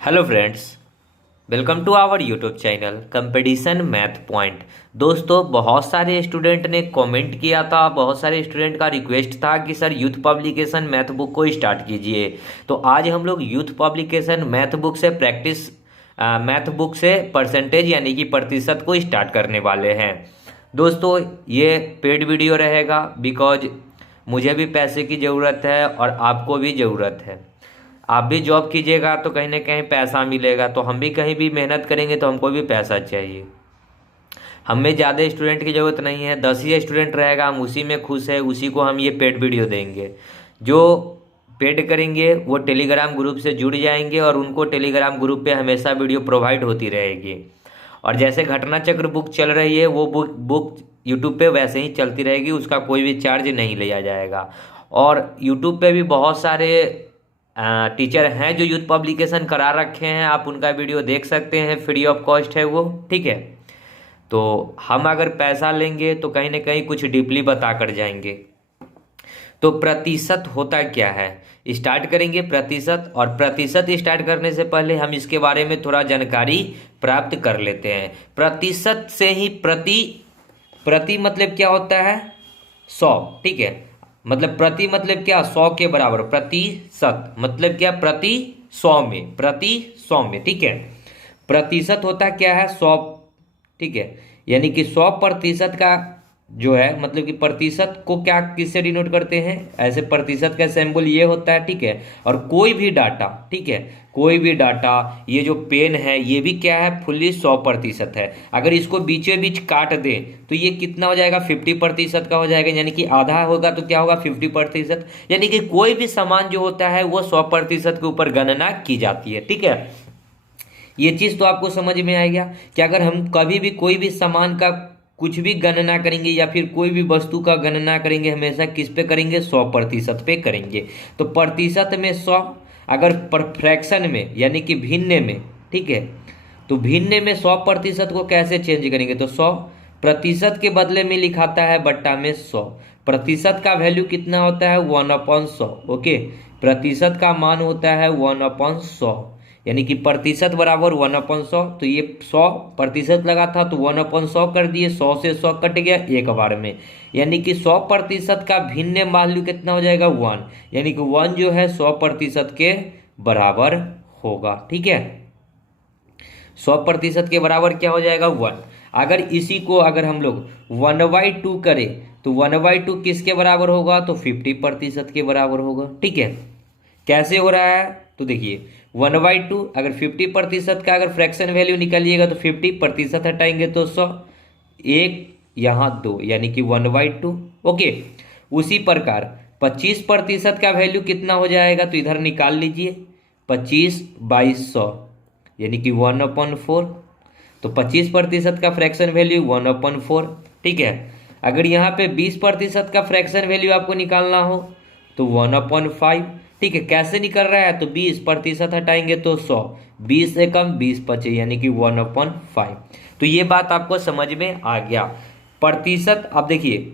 Hello friends, welcome to our YouTube channel competition math point. दोस्तों, बहुत सारे student ने कमेंट किया था, बहुत सारे स्टूडेंट का रिक्वेस्ट था कि sir youth publication math book को स्टार्ट कीजिए। तो आज हम लोग यूथ पब्लिकेशन मैथ बुक से मैथ बुक से परसेंटेज यानी कि प्रतिशत को स्टार्ट करने वाले हैं। दोस्तों, ये पेड वीडियो रहेगा बिकॉज मुझे भी पैसे की ज़रूरत है और आपको भी ज़रूरत है। आप भी जॉब कीजिएगा तो कहीं ना कहीं पैसा मिलेगा, तो हम भी कहीं भी मेहनत करेंगे तो हमको भी पैसा चाहिए। हमें ज़्यादा स्टूडेंट की ज़रूरत नहीं है, 10 ही स्टूडेंट रहेगा, हम उसी में खुश है, उसी को हम ये पेड वीडियो देंगे। जो पेड करेंगे वो टेलीग्राम ग्रुप से जुड़ जाएंगे और उनको टेलीग्राम ग्रुप पे हमेशा वीडियो प्रोवाइड होती रहेगी। और जैसे घटना चक्र बुक चल रही है वो बुक यूट्यूब पे वैसे ही चलती रहेगी, उसका कोई भी चार्ज नहीं लिया जाएगा। और यूट्यूब पे भी बहुत सारे टीचर हैं जो यूथ पब्लिकेशन करा रखे हैं, आप उनका वीडियो देख सकते हैं, फ्री ऑफ कॉस्ट है वो, ठीक है। तो हम अगर पैसा लेंगे तो कहीं ना कहीं कुछ डीपली बता कर जाएंगे। तो प्रतिशत होता क्या है, स्टार्ट करेंगे प्रतिशत। और प्रतिशत स्टार्ट करने से पहले हम इसके बारे में थोड़ा जानकारी प्राप्त कर लेते हैं। प्रतिशत से ही प्रति मतलब क्या होता है, 100, ठीक है। मतलब प्रति मतलब क्या, 100 के बराबर। प्रतिशत मतलब क्या, प्रति 100 में, प्रति 100 में, ठीक है। प्रतिशत होता क्या है, 100, ठीक है। यानी कि 100% का जो है, मतलब कि प्रतिशत को क्या किससे डिनोट करते हैं, ऐसे प्रतिशत का सिंबल ये होता है, ठीक है। और कोई भी डाटा, ठीक है, कोई भी डाटा, ये जो पेन है ये भी क्या है, फुल्ली 100% है। अगर इसको बीचों बीच काट दें तो ये कितना हो जाएगा, 50% का हो जाएगा। यानी कि आधा होगा तो क्या होगा, 50%। यानी कि कोई भी सामान जो होता है वो 100% के ऊपर गणना की जाती है, ठीक है। ये चीज़ तो आपको समझ में आ गया कि अगर हम कभी भी कोई भी सामान का कुछ भी गणना करेंगे या फिर कोई भी वस्तु का गणना करेंगे, हमेशा किस पे करेंगे, 100% पे करेंगे। तो प्रतिशत में 100, अगर फ्रैक्शन में यानी कि भिन्न में, ठीक है, तो भिन्न में 100% को कैसे चेंज करेंगे, तो 100% के बदले में लिखाता है बट्टा में 100। प्रतिशत का वैल्यू कितना होता है, 1/100, ओके। प्रतिशत का मान होता है 1/100, यानी कि प्रतिशत बराबर 1/100। तो ये 100% लगा था तो 1/100 कर दिए, 100 से 100 कट गया एक बार में। यानी कि 100% का भिन्न वैल्यू कितना हो जाएगा, 1। यानी कि 1 जो है 100% के बराबर होगा, ठीक है। 100% के बराबर क्या हो जाएगा, 1। अगर इसी को अगर हम लोग 1/2 करें तो 1/2 किसके बराबर होगा, तो 50% के बराबर होगा, ठीक है। कैसे हो रहा है, तो देखिए 1/2, अगर 50% का अगर फ्रैक्शन वैल्यू निकालिएगा तो 50% हटाएंगे तो 100, एक यहाँ 2, यानी कि 1/2, ओके। उसी प्रकार 25% का वैल्यू कितना हो जाएगा, तो इधर निकाल लीजिए, 25/100 यानी कि 1/4। तो 25% का फ्रैक्शन वैल्यू 1/4, ठीक है। अगर यहाँ पे 20% का फ्रैक्शन वैल्यू आपको निकालना हो तो 1/5, ठीक है। कैसे निकल रहा है, तो 20% हटाएंगे तो 100, 20 से कम 20 बचे, यानी कि 1/5। तो ये बात आपको समझ में आ गया। प्रतिशत, अब देखिए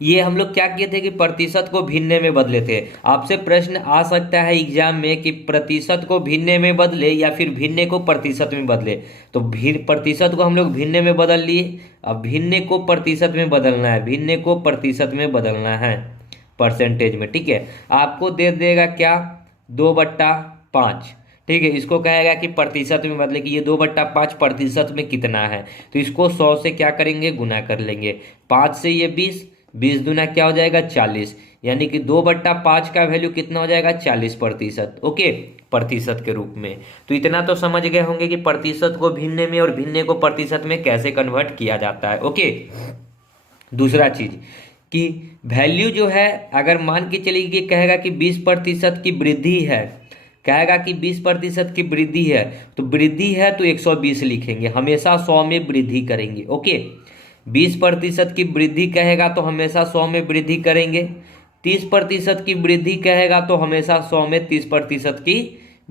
ये हम लोग क्या किए थे कि प्रतिशत को भिन्न में बदले थे। आपसे प्रश्न आ सकता है एग्जाम में कि प्रतिशत को भिन्न में बदले या फिर भिन्न को प्रतिशत में बदले। तो प्रतिशत को हम लोग भिन्न में बदल लिए, अब भिन्न को प्रतिशत में बदलना है, भिन्न को प्रतिशत में बदलना है परसेंटेज में, ठीक है। आपको दे देगा क्या, 2/5, ठीक है। इसको कहेगा कि प्रतिशत में बदले कि ये 2/5 प्रतिशत में कितना है, तो इसको 100 से क्या करेंगे, गुना कर लेंगे। 5 से ये 20, 20 दूना क्या हो जाएगा, 40, यानी कि 2/5 का वैल्यू कितना हो जाएगा, 40%, ओके, प्रतिशत के रूप में। तो इतना तो समझ गए होंगे कि प्रतिशत को भिन्न में और भिन्न को प्रतिशत में कैसे कन्वर्ट किया जाता है, ओके। दूसरा चीज कि वैल्यू जो है, अगर मान के चलिए कि कहेगा कि 20% की वृद्धि है, कहेगा कि 20% की वृद्धि है, तो वृद्धि है तो 120 लिखेंगे, हमेशा 100 में वृद्धि करेंगे, ओके। 20% की वृद्धि कहेगा तो हमेशा 100 में वृद्धि करेंगे। 30% की वृद्धि कहेगा तो हमेशा 100 में 30% की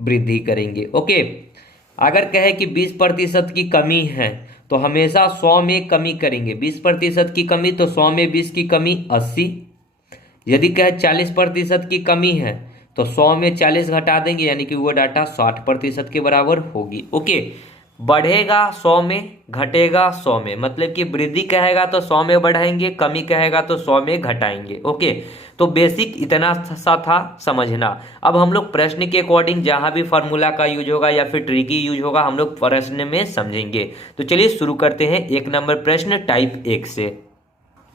वृद्धि करेंगे, ओके। अगर कहे कि 20% की कमी है तो हमेशा 100 में कमी करेंगे, 20% की कमी तो 100 में 20 की कमी 80। यदि कहे 40% की कमी है तो 100 में 40 घटा देंगे यानी कि वो डाटा 60% के बराबर होगी। ओके, बढ़ेगा 100 में, घटेगा 100 में, मतलब कि वृद्धि कहेगा तो 100 में बढ़ाएंगे, कमी कहेगा तो 100 में घटाएंगे। ओके, तो बेसिक इतना सा था समझना। अब हम लोग प्रश्न के अकॉर्डिंग जहां भी फार्मूला का यूज होगा या फिर ट्रिकी यूज होगा हम लोग प्रश्न में समझेंगे। तो चलिए शुरू करते हैं 1 नंबर प्रश्न टाइप 1 से।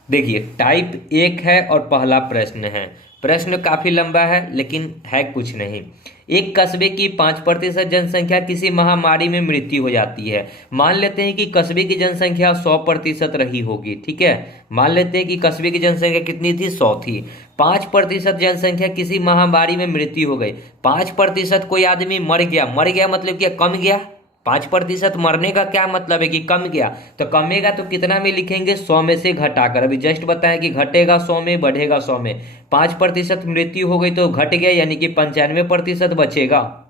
देखिए टाइप 1 है और पहला प्रश्न है। प्रश्न काफी लंबा है लेकिन है कुछ नहीं। एक कस्बे की 5% जनसंख्या किसी महामारी में मृत्यु हो जाती है। मान लेते हैं कि कस्बे की जनसंख्या 100% रही होगी। ठीक है, मान लेते हैं कि कस्बे की जनसंख्या कितनी थी, 100 थी। 5% जनसंख्या किसी महामारी में मृत्यु हो गई। 5% कोई आदमी मर गया मतलब क्या, कम गया। 5% मरने का क्या मतलब है कि कम गया, तो कमेगा तो कितना में लिखेंगे, 100 में से घटाकर। अभी जस्ट बताया कि घटेगा 100 में, बढ़ेगा 100 में। 5% मृत्यु हो गई तो घट गया यानी कि 95% बचेगा।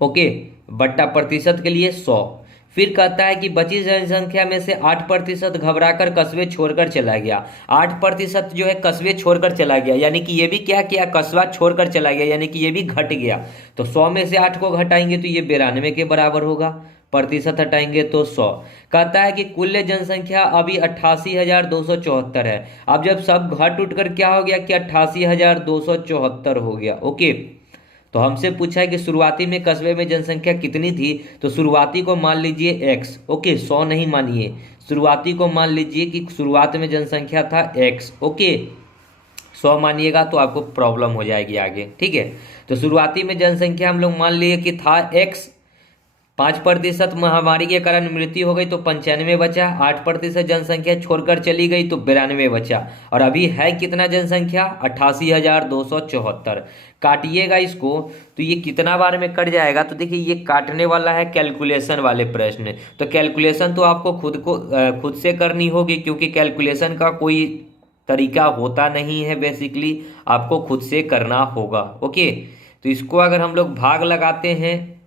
ओके, बट्टा प्रतिशत के लिए 100। फिर कहता है कि बची जनसंख्या में से 8% घबराकर कस्बे छोड़कर चला गया। 8% जो है कस्बे छोड़कर चला गया, यानी कि ये भी क्या किया, कस्बा छोड़कर चला गया, यानी कि ये भी घट गया। तो 100 में से 8 को घटाएंगे तो ये 92 के बराबर होगा। प्रतिशत हटाएंगे तो 100। कहता है कि कुल जनसंख्या अभी 88,274 है। अब जब सब घट उठ कर क्या हो गया कि 88,274 हो गया। ओके, तो हमसे पूछा है कि शुरुआती में कस्बे में जनसंख्या कितनी थी, तो शुरुआती को मान लीजिए x। ओके, 100 नहीं मानिए, शुरुआती को मान लीजिए कि शुरुआत में जनसंख्या था x। ओके, 100 मानिएगा तो आपको प्रॉब्लम हो जाएगी आगे। ठीक है, तो शुरुआती में जनसंख्या हम लोग मान लिए कि था x। 5% महामारी के कारण मृत्यु हो गई तो 95 बचा। 8% जनसंख्या छोड़कर चली गई तो 92 बचा। और अभी है कितना जनसंख्या, 88,274। काटिएगा इसको तो ये कितना बार में कट जाएगा, तो देखिए ये काटने वाला है कैलकुलेशन वाले प्रश्न। तो कैलकुलेशन तो आपको खुद से करनी होगी, क्योंकि कैलकुलेशन का कोई तरीका होता नहीं है, बेसिकली आपको खुद से करना होगा। ओके, तो इसको अगर हम लोग भाग लगाते हैं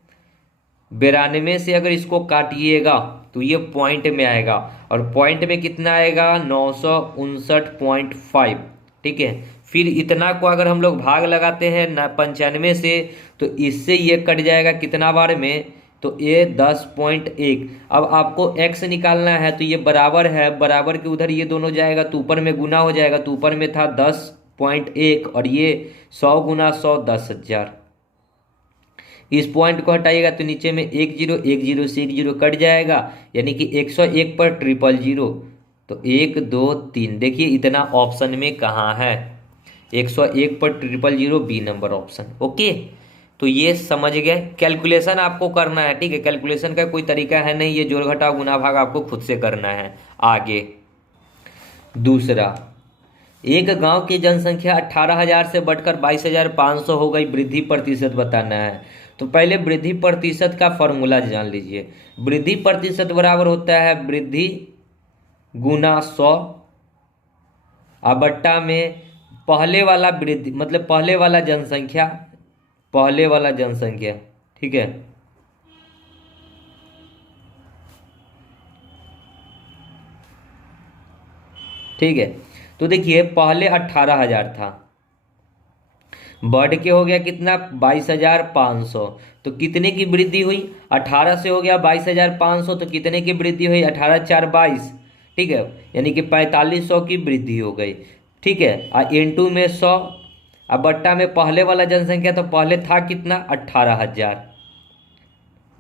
92 से, अगर इसको काटिएगा तो ये पॉइंट में आएगा, और पॉइंट में कितना आएगा, 959.5। ठीक है, फिर इतना को अगर हम लोग भाग लगाते हैं 95 से, तो इससे ये कट जाएगा कितना बार में, तो ये 10.1। अब आपको x निकालना है तो ये बराबर है, बराबर के उधर ये दोनों जाएगा तो ऊपर में गुना हो जाएगा। तो ऊपर में था 10.1 और ये 100 गुना 100 10,000। इस पॉइंट को हटाइएगा तो नीचे में 1 0 1 0 से 1 0 कट जाएगा, यानी कि 101 पर 000। तो 1 2 3, देखिए इतना ऑप्शन में कहाँ है, 101 पर 000 बी नंबर ऑप्शन। ओके, तो ये समझ गए, कैलकुलेशन आपको करना है। ठीक है, कैलकुलेशन का कोई तरीका है नहीं, ये जोड़ घटाव गुना भाग आपको खुद से करना है। आगे दूसरा, एक गांव की जनसंख्या 18,000 से बढ़कर 22,500 हो गई, वृद्धि प्रतिशत बताना है। तो पहले वृद्धि प्रतिशत का फॉर्मूला जान लीजिए। वृद्धि प्रतिशत बराबर होता है वृद्धि गुना 100, बट्टा में पहले वाला वृद्धि, मतलब पहले वाला जनसंख्या, पहले वाला जनसंख्या। ठीक है, ठीक है, तो देखिए पहले 18,000 था, बढ़ के हो गया कितना, 22,500। तो कितने की वृद्धि हुई, 18 से हो गया 22,500, तो कितने की वृद्धि हुई, 18 4 22। ठीक है, यानी कि 4500 की वृद्धि हो गई। ठीक है, इनटू में 100, अब बट्टा में पहले वाला जनसंख्या, तो पहले था कितना, 18,000।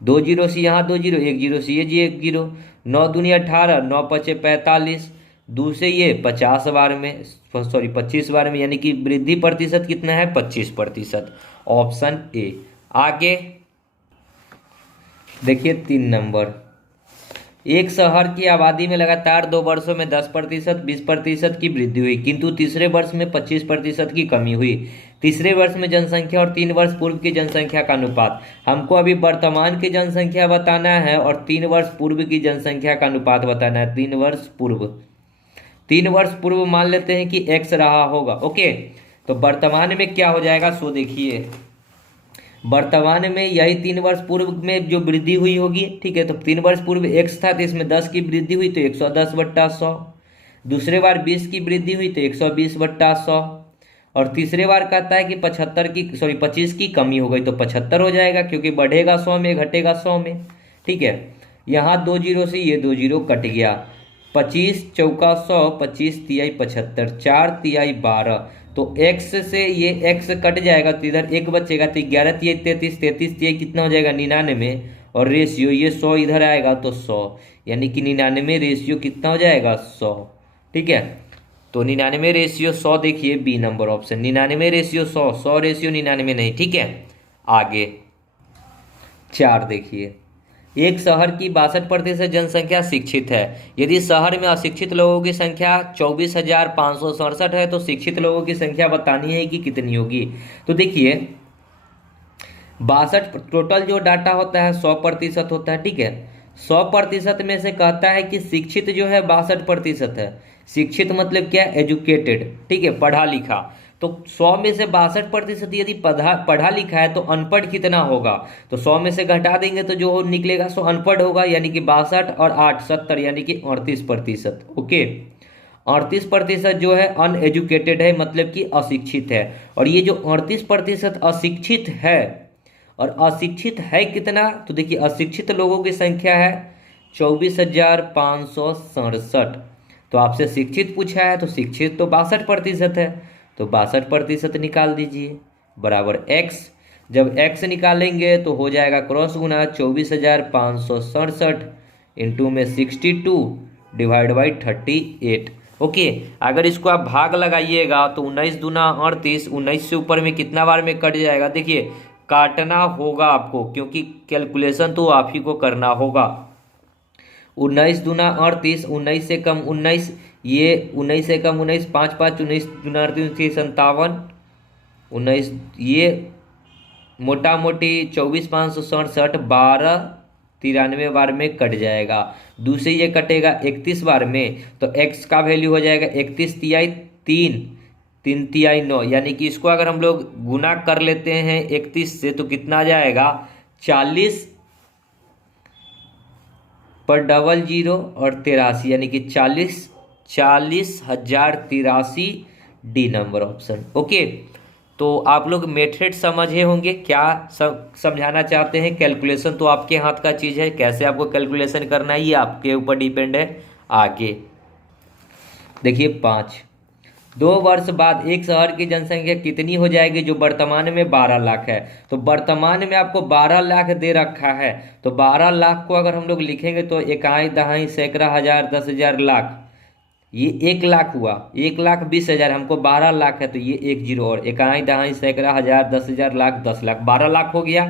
2 0 से यहाँ 2 0, 1 0 से ये 1 0, 9 दूनी 18, 9 पचे 45, दूसरे ये 50 बार में, सॉरी 25 बार में, यानी कि वृद्धि प्रतिशत कितना है, 25%। Option A. आगे देखिए 3 नंबर, एक शहर की आबादी में लगातार 2 वर्षों में 10%, 20% की वृद्धि हुई, किंतु तीसरे वर्ष में 25% की कमी हुई। तीसरे वर्ष में जनसंख्या और 3 वर्ष पूर्व की जनसंख्या का अनुपात। हमको अभी वर्तमान की जनसंख्या बताना है और 3 वर्ष पूर्व की जनसंख्या का अनुपात बताना है। 3 वर्ष पूर्व, 3 वर्ष पूर्व मान लेते हैं कि x रहा होगा। ओके, तो वर्तमान में क्या हो जाएगा, सो देखिए वर्तमान में यही 3 वर्ष पूर्व में जो वृद्धि हुई होगी। ठीक है, तो 3 वर्ष पूर्व x था तो इसमें 10 की वृद्धि हुई तो 110/100। दूसरे बार 20 की वृद्धि हुई तो 120/100। और तीसरे बार कहता है कि 25 की कमी हो गई, तो 75 हो जाएगा, क्योंकि बढ़ेगा 100 में घटेगा 100 में। ठीक है, यहाँ 2 जीरो से ये 2 जीरो कट गया। 25 चौका 100, 25 तिहाई 75, 4 तिहाई 12, तो x से ये x कट जाएगा तो इधर एक बचेगा, तो 11 तिहाई 33, 33 तिहाई कितना हो जाएगा 99, और रेशियो ये 100 इधर आएगा तो 100, यानी कि 99 रेशियो कितना हो जाएगा 100। ठीक है, तो 99 रेशियो 100, देखिए B number option, 99 ratio 100, 100 ratio 99 नहीं। ठीक है, आगे 4 देखिए, एक शहर की 62% जनसंख्या शिक्षित है। यदि शहर में अशिक्षित लोगों की संख्या 24,567 है तो शिक्षित लोगों की संख्या बतानी है कि कितनी होगी। तो देखिए 62 टोटल जो डाटा होता है 100% होता है। ठीक है, 100% में से कहता है कि शिक्षित जो है 62% है। शिक्षित मतलब क्या, एजुकेटेड। ठीक है, पढ़ा लिखा। तो 100 में से 62% यदि पढ़ा लिखा है तो अनपढ़ कितना होगा, तो 100 में से घटा देंगे तो जो निकलेगा सो अनपढ़ होगा, यानी कि 62 और 8 70, यानी कि 38%। ओके, 38% जो है अनएजुकेटेड है, मतलब कि अशिक्षित है। और ये जो 38% अशिक्षित है, और अशिक्षित है कितना, तो देखिए अशिक्षित लोगों की संख्या है 24,567। तो आपसे शिक्षित पूछा है तो शिक्षित तो 62% है, तो 62% निकाल दीजिए बराबर x। जब x निकालेंगे तो हो जाएगा क्रॉस गुना 24,567 इंटू में 62 डिवाइड बाई 38। ओके, अगर इसको आप भाग लगाइएगा तो 19 दूना 38, 19 से ऊपर में कितना बार में कट जाएगा, देखिए काटना होगा आपको, क्योंकि कैलकुलेशन तो आप ही को करना होगा। 19 दूना 38, 19 से कम 19, ये 19 से कम 19, 5 5 19 दूना 38 57, 19 ये मोटा मोटी 24,567 12 93 बार में कट जाएगा। दूसरे ये कटेगा 31 बार में, तो x का वैल्यू हो जाएगा 31 तिहाई 3, 3 तिहाई 9, यानी कि इसको अगर हम लोग गुना कर लेते हैं 31 से तो कितना आ जाएगा 40 पर डबल जीरो और 83, यानी कि 40,083 डी नंबर ऑप्शन। ओके, तो आप लोग मेथड समझे होंगे, क्या समझाना चाहते हैं। कैलकुलेशन तो आपके हाथ का चीज़ है, कैसे आपको कैलकुलेशन करना है ये आपके ऊपर डिपेंड है। आगे देखिए 5, 2 वर्ष बाद एक शहर की जनसंख्या कितनी हो जाएगी जो वर्तमान में 12 लाख है। तो वर्तमान में आपको 12 लाख दे रखा है, तो 12 लाख को अगर हम लोग लिखेंगे तो इकाई दहाई सैकड़ा हजार 10,000 लाख, ये 1 लाख हुआ, 1,20,000, हमको 12 लाख है तो ये 1 जीरो, और इकाई दहाई सैकड़ा हजार 10,000 लाख 10 लाख, 12 लाख हो गया।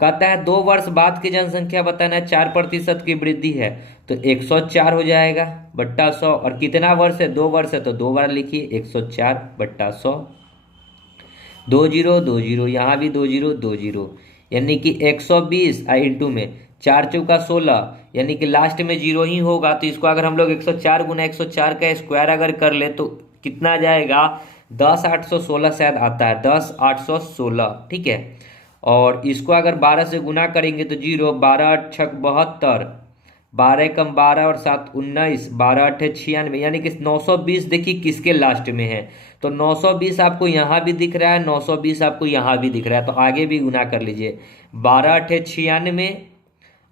कहता है 2 वर्ष बाद की जनसंख्या बताना है, 4% की वृद्धि है, तो 104 हो जाएगा बट्टा 100। और कितना वर्ष है, 2 वर्ष है, तो 2 बार लिखिए 104 बट्टा 100। 2 जीरो 2 जीरो, यहाँ भी 2 जीरो 2 जीरो, यानी कि 120 इंटू में 4 चौका 16, यानी कि लास्ट में जीरो ही होगा। तो इसको अगर हम लोग 104 गुना 104 का स्क्वायर अगर कर ले तो कितना जाएगा 10,816 शायद आता है, 10,816। ठीक है, और इसको अगर 12 से गुना करेंगे तो जीरो, 12 छक 72, 12 कम 12 और 7 19, 12 अठे 96, यानी कि 920 देखिए किसके लास्ट में है, तो 920 आपको यहाँ भी दिख रहा है, 920 आपको यहाँ भी दिख रहा है, तो आगे भी गुना कर लीजिए। 12 अठे 96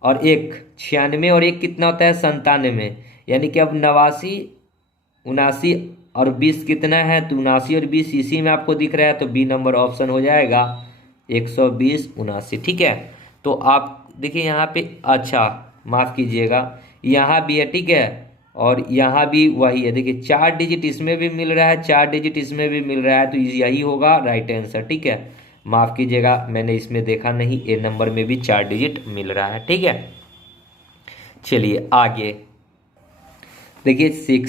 और 1 96 और 1 कितना होता है 97, यानी कि अब 89 79 और 20 कितना है, तो 79 और 20 इसी में आपको दिख रहा है, तो बी नंबर ऑप्शन हो जाएगा 120 79। ठीक है, तो आप देखिए यहाँ पे, अच्छा माफ़ कीजिएगा यहाँ भी है। ठीक है, और यहाँ भी वही है, देखिए 4 डिजिट इसमें भी मिल रहा है, 4 डिजिट इसमें भी मिल रहा है, तो यही होगा राइट आंसर। ठीक है, माफ़ कीजिएगा मैंने इसमें देखा नहीं, ए नंबर में भी 4 डिजिट मिल रहा है। ठीक है, चलिए आगे देखिए 6,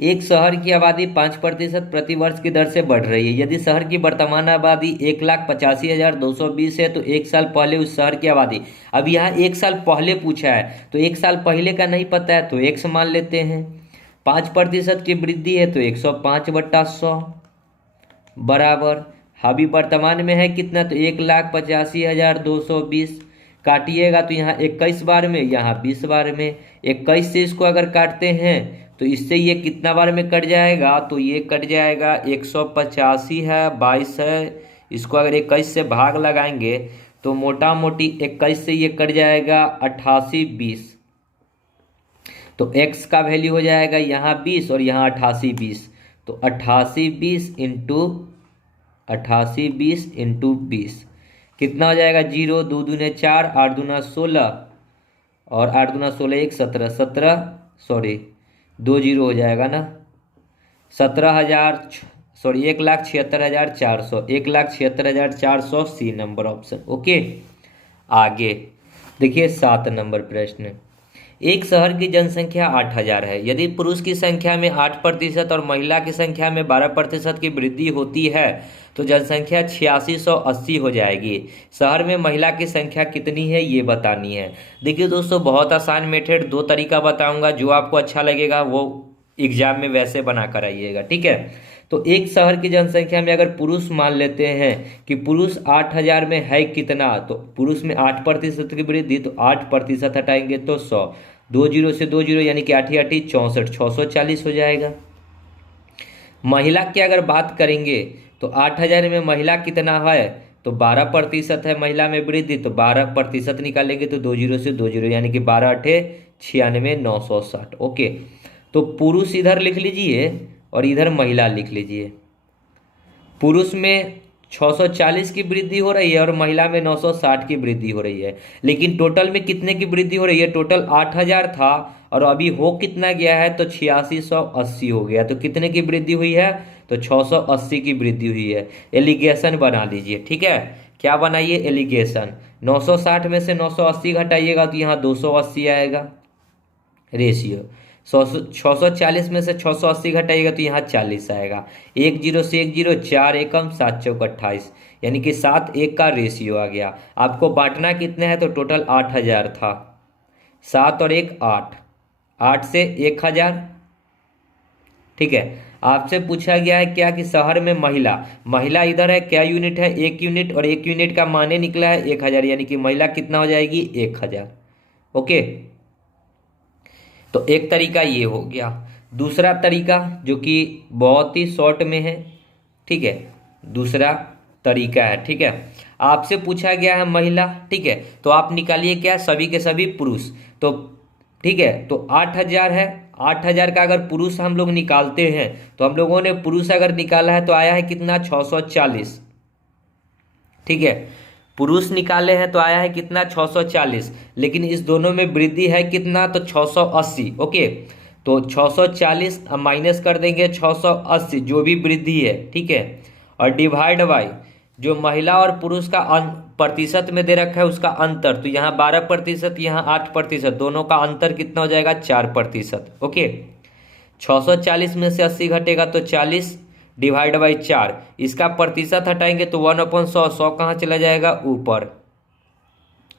एक शहर की आबादी 5% प्रति वर्ष की दर से बढ़ रही है। यदि शहर की वर्तमान आबादी 1,85,220 है तो 1 साल पहले उस शहर की आबादी, अब यहाँ 1 साल पहले पूछा है तो 1 साल पहले का नहीं पता है तो x मान लेते हैं। 5% की वृद्धि है तो 105 बट्टा 100 बराबर, अभी वर्तमान में है कितना, तो 1,85,220, काटिएगा तो यहाँ 21 बार में, यहाँ 20 बार में। 21 से इसको अगर काटते हैं तो इससे ये कितना बार में कट जाएगा, तो ये कट जाएगा 185 है, 22 है, इसको अगर 21 से भाग लगाएंगे तो मोटा मोटी 21 से ये कट जाएगा 88 20। तो x का वैल्यू हो जाएगा यहाँ 20 और यहाँ 88 20। तो 88 20 इंटू 20 कितना हो जाएगा, 0 2 दूने 4, 8 दूना 16 और 8 दूना 16 1 17 17 सॉरी 2 0 हो जाएगा ना, 17,000 sorry 1,76,400, 1,76,400 C number option. Okay, आगे देखिए 7 नंबर प्रश्न। एक शहर की जनसंख्या 8,000 है। यदि पुरुष की संख्या में 8% और महिला की संख्या में 12% की वृद्धि होती है तो जनसंख्या 8680 हो जाएगी। शहर में महिला की संख्या कितनी है ये बतानी है। देखिए दोस्तों, बहुत आसान मेथड, 2 तरीका बताऊंगा, जो आपको अच्छा लगेगा वो एग्जाम में वैसे बना कर आइएगा, ठीक है। तो एक शहर की जनसंख्या में अगर पुरुष मान लेते हैं कि पुरुष 8,000 में है कितना, तो पुरुष में 8% की वृद्धि, तो 8% हटाएंगे तो 100, 2 0 से 2 0 यानी कि 8 8 64, 640 हो जाएगा। महिला की अगर बात करेंगे तो 8,000 में महिला कितना है, तो 12% है महिला में वृद्धि, तो 12% निकालेंगे तो 2 0 से 2 0 यानी कि 12 8 96 960। ओके, तो पुरुष इधर लिख लीजिए और इधर महिला लिख लीजिए। पुरुष में 640 की वृद्धि हो रही है और महिला में 960 की वृद्धि हो रही है, लेकिन टोटल में कितने की वृद्धि हो रही है, टोटल 8,000 था और अभी हो कितना गया है, तो 8680 हो गया। तो कितने की वृद्धि हुई है, तो 680 की वृद्धि हुई है। एलिगेशन बना लीजिए, ठीक है। क्या बनाइए, एलिगेशन। 960 में से 980 घटाइएगा तो यहाँ 280 आएगा रेशियो। 640 में से 680 घटाइएगा तो यहाँ 40 आएगा। 1 0 से 1 0, 4 एकम 7 चौक 28, यानी कि 7 1 का रेशियो आ गया। आपको बांटना कितने है, तो टोटल 8,000 था, 7 और 1 8, 8 से 1,000, ठीक है। आपसे पूछा गया है क्या कि शहर में महिला इधर है, क्या यूनिट है, 1 यूनिट, और 1 यूनिट का माने निकला है 1,000, यानी कि महिला कितना हो जाएगी, 1,000। ओके, तो एक तरीका ये हो गया। दूसरा तरीका जो कि बहुत ही शॉर्ट में है, ठीक है, दूसरा तरीका है, ठीक है। आपसे पूछा गया है महिला, ठीक है, तो आप निकालिए क्या, सभी के सभी पुरुष। तो ठीक है, तो 8,000 है, 8,000 का अगर पुरुष हम लोग निकालते हैं तो हम लोगों ने पुरुष अगर निकाला है तो आया है कितना, 640, ठीक है। पुरुष निकाले हैं तो आया है कितना, 640, लेकिन इस दोनों में वृद्धि है कितना, तो 680। ओके, तो 640 माइनस कर देंगे 680 जो भी वृद्धि है, ठीक है, और डिवाइड बाई जो महिला और पुरुष का प्रतिशत में दे रखा है उसका अंतर, तो यहाँ 12%, यहाँ 8%, दोनों का अंतर कितना हो जाएगा, 4%। ओके, 640 में से 80 घटेगा तो 40 डिवाइड बाई 4, इसका प्रतिशत हटाएंगे तो 1/100, 100 कहाँ चला जाएगा, ऊपर,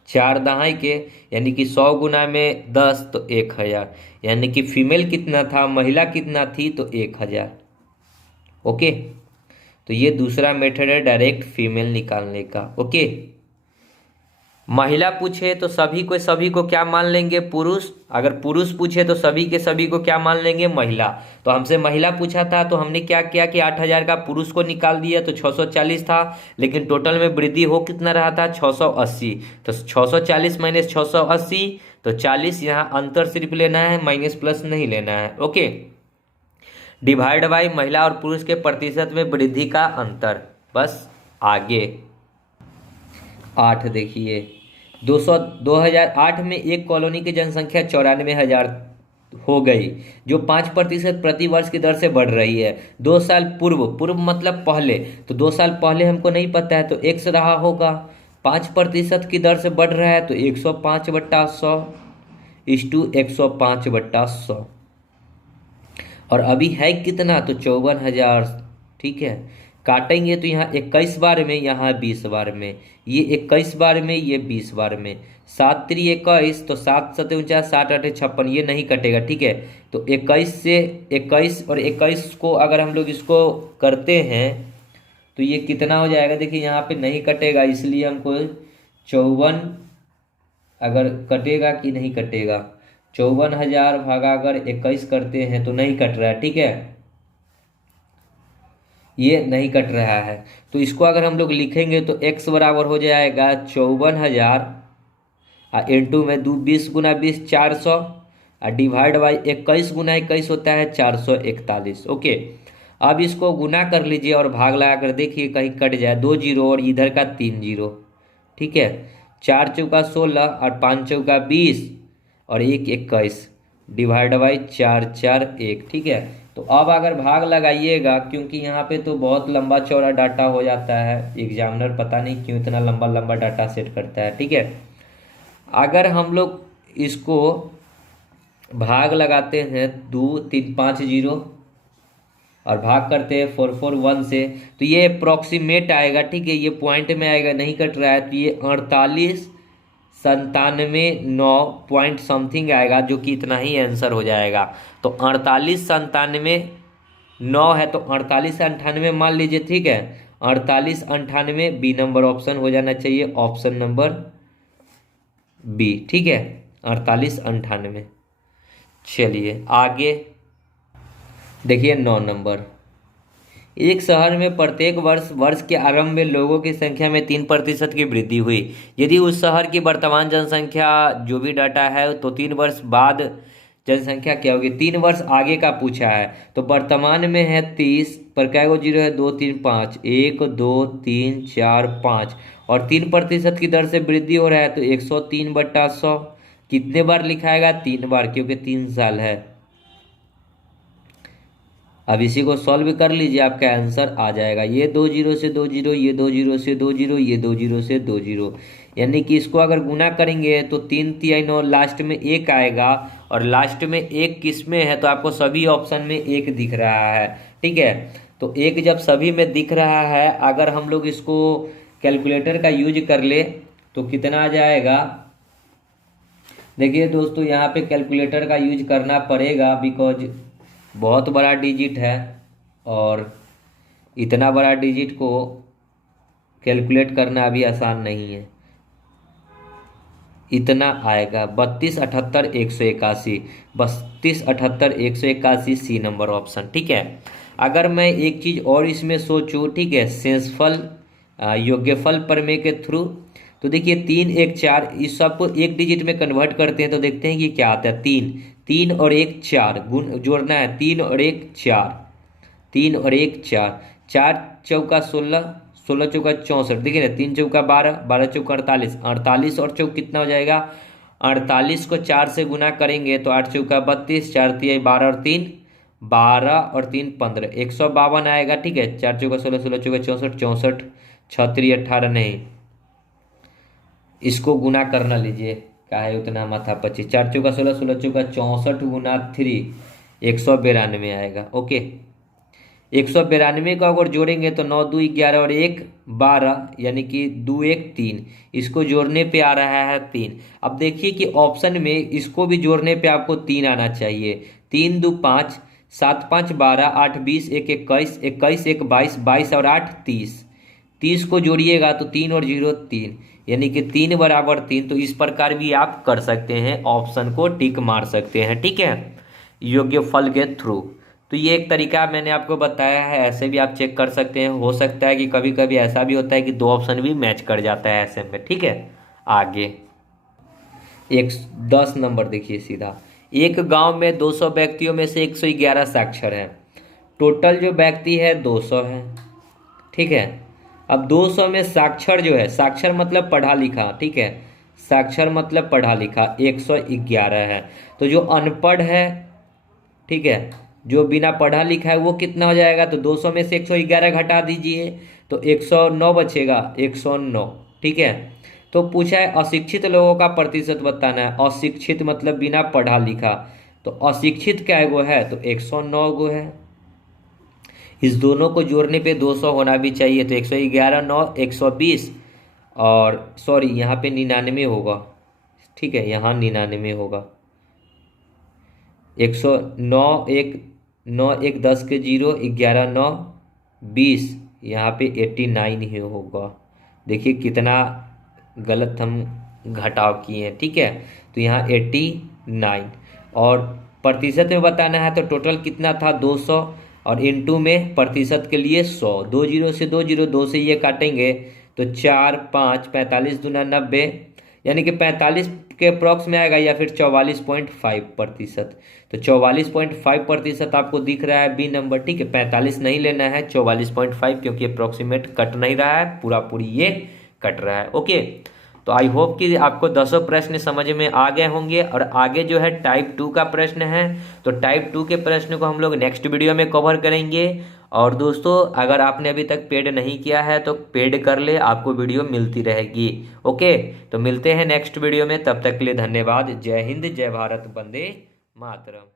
4 दहाई के, यानी कि 100 गुना में 10 तो 1,000, यानी कि फीमेल कितना था, महिला कितना थी, तो 1,000। ओके, तो ये दूसरा मेथड है डायरेक्ट फीमेल निकालने का। ओके, महिला पूछे तो सभी को क्या मान लेंगे, पुरुष। अगर पुरुष पूछे तो सभी के सभी को क्या मान लेंगे, महिला। तो हमसे महिला पूछा था तो हमने क्या किया कि 8,000 का पुरुष को निकाल दिया तो 640 था, लेकिन टोटल में वृद्धि हो कितना रहा था, 680। तो 640 माइनस 680 तो 40, यहाँ अंतर सिर्फ लेना है, माइनस प्लस नहीं लेना है। ओके, डिवाइड बाई महिला और पुरुष के प्रतिशत में वृद्धि का अंतर, बस। आगे 8 देखिए, 2008 में एक कॉलोनी की जनसंख्या 94,000 हो गई, जो 5% प्रति वर्ष की दर से बढ़ रही है। 2 साल पूर्व मतलब पहले, तो 2 साल पहले हमको नहीं पता है तो x रहा होगा, 5% की दर से बढ़ रहा है तो 105/100 इस टू 105/100, और अभी है कितना, तो 54,000, ठीक है। काटेंगे तो यहाँ 21 बार में, यहाँ 20 बार में, ये 21 बार में, ये 20 बार में, 7 3 21, तो 7 7 49, 7 8 56, ये नहीं कटेगा, ठीक है। तो 21 से 21 और 21 को अगर हम लोग इसको करते हैं तो ये कितना हो जाएगा, देखिए यहाँ पे नहीं कटेगा, इसलिए हमको 54, अगर कटेगा कि नहीं कटेगा, 54,000 भागा अगर 21 करते हैं तो नहीं कट रहा है, ठीक है, ये नहीं कट रहा है। तो इसको अगर हम लोग लिखेंगे तो x बराबर हो जाएगा 54,000 इंटू में 20 × 20 400 डिवाइड बाई 21 × 21 होता है 441। ओके, अब इसको गुना कर लीजिए और भाग लगा कर देखिए कहीं कट जाए, 2 जीरो और इधर का 3 जीरो, ठीक है। 4 चौका 16 और 5 चौका 20 और 1 21 डिवाइड बाई 4 4 1, ठीक है। तो अब अगर भाग लगाइएगा, क्योंकि यहाँ पे तो बहुत लंबा चौड़ा डाटा हो जाता है, एग्जामिनर पता नहीं क्यों इतना लंबा लंबा डाटा सेट करता है, ठीक है। अगर हम लोग इसको भाग लगाते हैं 2 3 5 0 और भाग करते हैं 4 4 1 से, तो ये अप्रोक्सीमेट आएगा, ठीक है, ये पॉइंट में आएगा, नहीं कट रहा है, तो ये 4897 9 पॉइंट समथिंग आएगा, जो कि इतना ही आंसर हो जाएगा। तो 4897 9 है, तो 4898 मान लीजिए, ठीक है। 4898 बी नंबर ऑप्शन हो जाना चाहिए, ऑप्शन नंबर बी, ठीक है, 4898। चलिए आगे देखिए 9 नंबर। एक शहर में प्रत्येक वर्ष के आरंभ में लोगों की संख्या में 3% की वृद्धि हुई। यदि उस शहर की वर्तमान जनसंख्या जो भी डाटा है तो 3 वर्ष बाद जनसंख्या क्या होगी, 3 वर्ष आगे का पूछा है। तो वर्तमान में है 30, पर क्या गो जीरो है, 2 3 5, 1 2 3 4 5 और 3% की दर से वृद्धि हो रहा है, तो 103/100 कितने बार लिखाएगा, 3 बार, क्योंकि 3 साल है। अब इसी को सॉल्व कर लीजिए, आपका आंसर आ जाएगा। ये 2 जीरो से 2 जीरो, ये 2 जीरो से 2 जीरो, ये 2 जीरो से 2 जीरो, यानी कि इसको अगर गुना करेंगे तो 3 3 9 लास्ट में 1 आएगा, और लास्ट में 1 किस में है, तो आपको सभी ऑप्शन में 1 दिख रहा है, ठीक है। तो 1 जब सभी में दिख रहा है, अगर हम लोग इसको कैलकुलेटर का यूज कर ले तो कितना आ जाएगा। देखिए दोस्तों, यहाँ पे कैलकुलेटर का यूज करना पड़ेगा, बिकॉज बहुत बड़ा डिजिट है और इतना बड़ा डिजिट को कैलकुलेट करना अभी आसान नहीं है। इतना आएगा 3278 181, 3278 181 सी नंबर ऑप्शन, ठीक है। अगर मैं एक चीज़ और इसमें सोचूं, ठीक है, शेषफल योग्यफल प्रमेय के थ्रू, तो देखिए 3 1 4 इस सबको एक डिजिट में कन्वर्ट करते हैं, तो देखते हैं कि क्या आता है। 3 और 1 4 गुण जोड़ना है, 3 और 1 4, 3 और 1 4, 4 चौका 16, 16 चौका 64, देखिए ना, 3 चौका 12, 12 चौका 48, 48 और चौक कितना हो जाएगा, 48 को 4 से गुना करेंगे तो 8 चौका 32, 4 तिहाई 12 और 3 12 और 3 15, 152 आएगा, ठीक है। 4 चौका 16, 16 चौका 64, 64 36 18, नहीं, इसको गुना करना लीजिए, क्या है उतना माथा 25, 4 चौका 16, 16 चौका 64 गुना 3, 192 आएगा। ओके, 192 को अगर जोड़ेंगे तो 9 2 11 और 1 12, यानी कि 2 1 3, इसको जोड़ने पे आ रहा है 3। अब देखिए कि ऑप्शन में इसको भी जोड़ने पे आपको 3 आना चाहिए। 3 2 5, 7 5 12, 8 20, 1 21, 21 1 22, 22 और 8 30, 30 को जोड़िएगा तो 3 और 0 3, यानी कि 3 बराबर 3। तो इस प्रकार भी आप कर सकते हैं, ऑप्शन को टिक मार सकते हैं, ठीक है, योग्य फल के थ्रू। तो ये एक तरीका मैंने आपको बताया है, ऐसे भी आप चेक कर सकते हैं। हो सकता है कि कभी कभी ऐसा भी होता है कि 2 ऑप्शन भी मैच कर जाता है ऐसे में, ठीक है। आगे 10 नंबर देखिए सीधा। एक गांव में 200 व्यक्तियों में से 111 साक्षर हैं। टोटल जो व्यक्ति है 200 है, ठीक है। अब 200 में साक्षर जो है, साक्षर मतलब पढ़ा लिखा, ठीक है, साक्षर मतलब पढ़ा लिखा 111 है। तो जो अनपढ़ है, ठीक है, जो बिना पढ़ा लिखा है वो कितना हो जाएगा, तो 200 में से 111 घटा दीजिए तो 109 बचेगा, 109, ठीक है। तो पूछा है अशिक्षित लोगों का प्रतिशत बताना है। अशिक्षित मतलब बिना पढ़ा लिखा, तो अशिक्षित क्या गो है, तो 109 गो है। इस दोनों को जोड़ने पे 200 होना भी चाहिए, तो 111 9 120, और सॉरी यहाँ पे 99 होगा, ठीक है, यहाँ 99 होगा। 109 1 9 1 10 के 0, 11 9 20, यहाँ पे 89 ही होगा। देखिए कितना गलत हम घटाव किए हैं, ठीक है। तो यहाँ 89, और प्रतिशत में बताना है तो टोटल कितना था 200, और इनटू में प्रतिशत के लिए 100। 20 से 2 से ये काटेंगे तो 4 5 45 दूना 90, यानी कि 45 के अप्रॉक्स में आएगा, या फिर 44.5%। तो 44.5% आपको दिख रहा है बी नंबर, ठीक है। 45 नहीं लेना है, 44.5, क्योंकि अप्रॉक्सीमेट कट नहीं रहा है, पूरा पूरी ये कट रहा है। ओके, तो आई होप कि आपको 10 प्रश्न समझ में आ गए होंगे। और आगे जो है टाइप 2 का प्रश्न है, तो टाइप 2 के प्रश्न को हम लोग नेक्स्ट वीडियो में कवर करेंगे। और दोस्तों, अगर आपने अभी तक पेड नहीं किया है तो पेड कर ले, आपको वीडियो मिलती रहेगी। ओके, तो मिलते हैं नेक्स्ट वीडियो में, तब तक के लिए धन्यवाद। जय हिंद, जय भारत, वंदे मातरम।